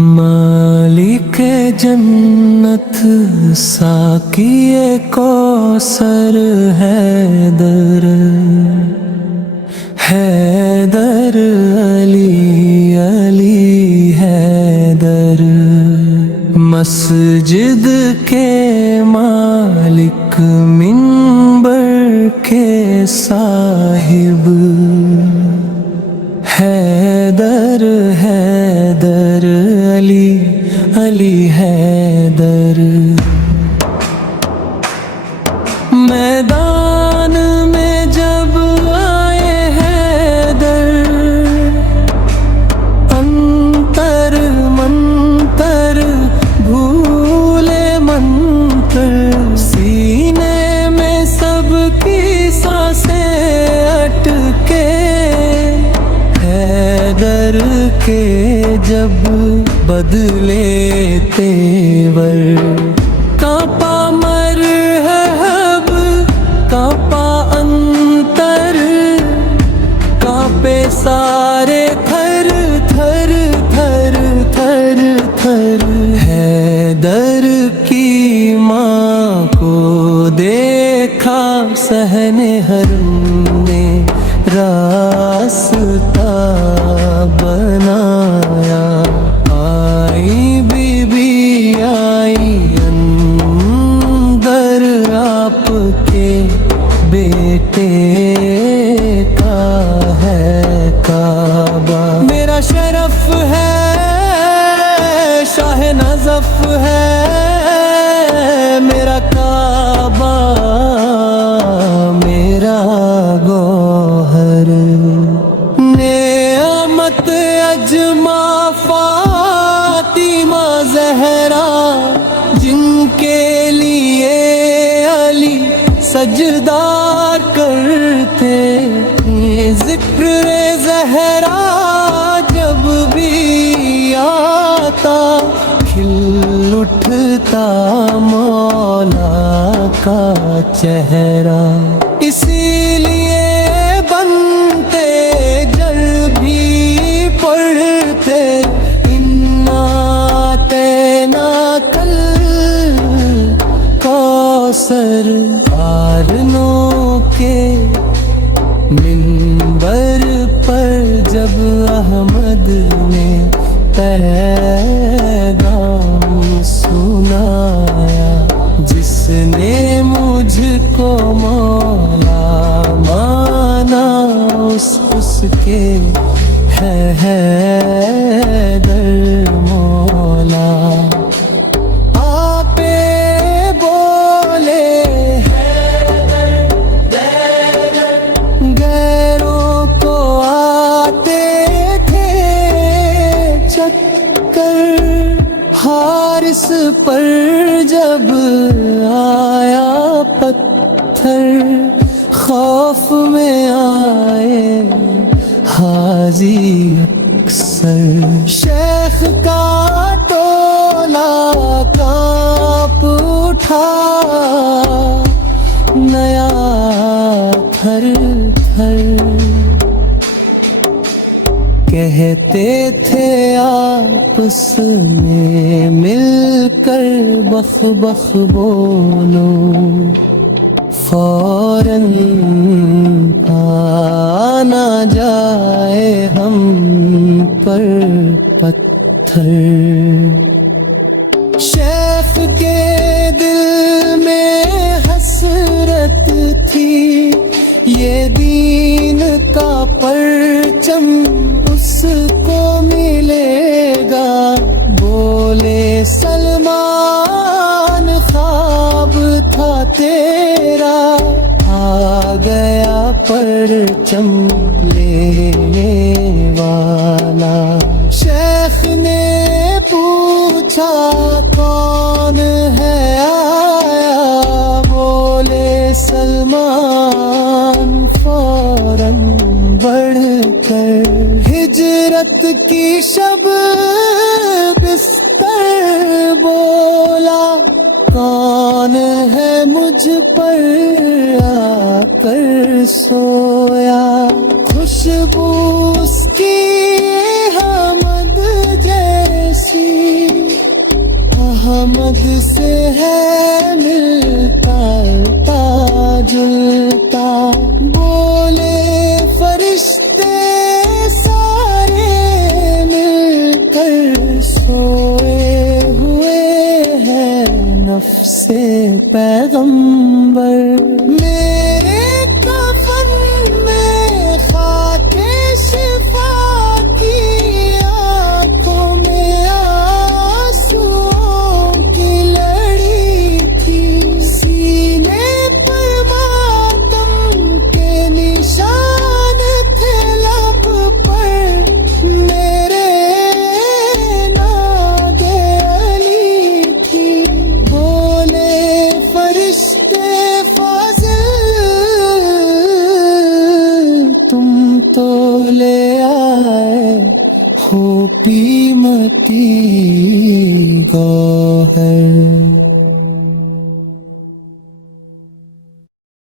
مالک جنت ساقی کوثر حیدر حیدر علی علی حیدر، مسجد کے مالک منبر کے صاحب حیدر حیدر علی علی حیدر، میدان میں جب آئے حیدر، انتر منتر بھولے منتر، سینے میں سب کی سانسیں اٹکے حیدر کے جب بدلے تیور، کانپا مرحب کانپا انتر، کانپے سارے تھر تھر تھر تھر تھر، حیدر کی ماں کو دیکھا صحن حرم نے راستہ بنایا، آئی بی بی آئی اندر آپ کے بیٹے کا ہے کعبہ، میرا شرف ہے شاہ نظف ہے میرا کعبہ میرا گوہر، نعمت اجما فاطمہ زہرا جن کے لیے علی سجدہ کرتے، ذکر زہرا جب بھی آتا کھل اٹھتا مولا کا چہرہ، اسی لیے بنتے جل بھی پڑھتے انا تینا کل کوثر، آرنوں کے منبر پر جب احمد نے پیغام سنایا، جس نے مجھ کو مولا مانا اس کے ہے حیدر مولا، آپ بولے غیروں کو آتے تھے چکر، حارث پر جب آیا پتھر خوف میں آئے حاجی اکثر، شیخ کا ٹولا کانپ اٹھا نیا تھر تھر، کہتے تھے آپس میں مل کر بخ بخ بولو، فوراً آنا جائے ہم پر پتھر، شیخ کے دل میں حسرت تھی یہ دین کا پرچم اس کو ملے گا، بولے سلمان خواب تھا تیرا آ گیا پرچم لینے والا، شیخ نے پوچھا کون ہے آیا، بولے سلمان، فوراً بڑھ کر ہجرت کی شب بستر بولا، کون ہے مجھ پر آ کر سویا، خوشبو اس کی حمد جیسی محمد سے ہے ملتا جلتا، بولے فرشتے سارے مل کر سوئے ہوئے ہیں نفس پیغمبر۔ میرے کفن میں خاک شفا کی، آنکھوں میں آنسوؤں کی لڑی تھی، سینے پر ماتم کے نشان تھے، لب پر میرے ناد علی تھی۔ بولے فرشتے فاضل تم تو لے آئے ہو قیمتی گوہر۔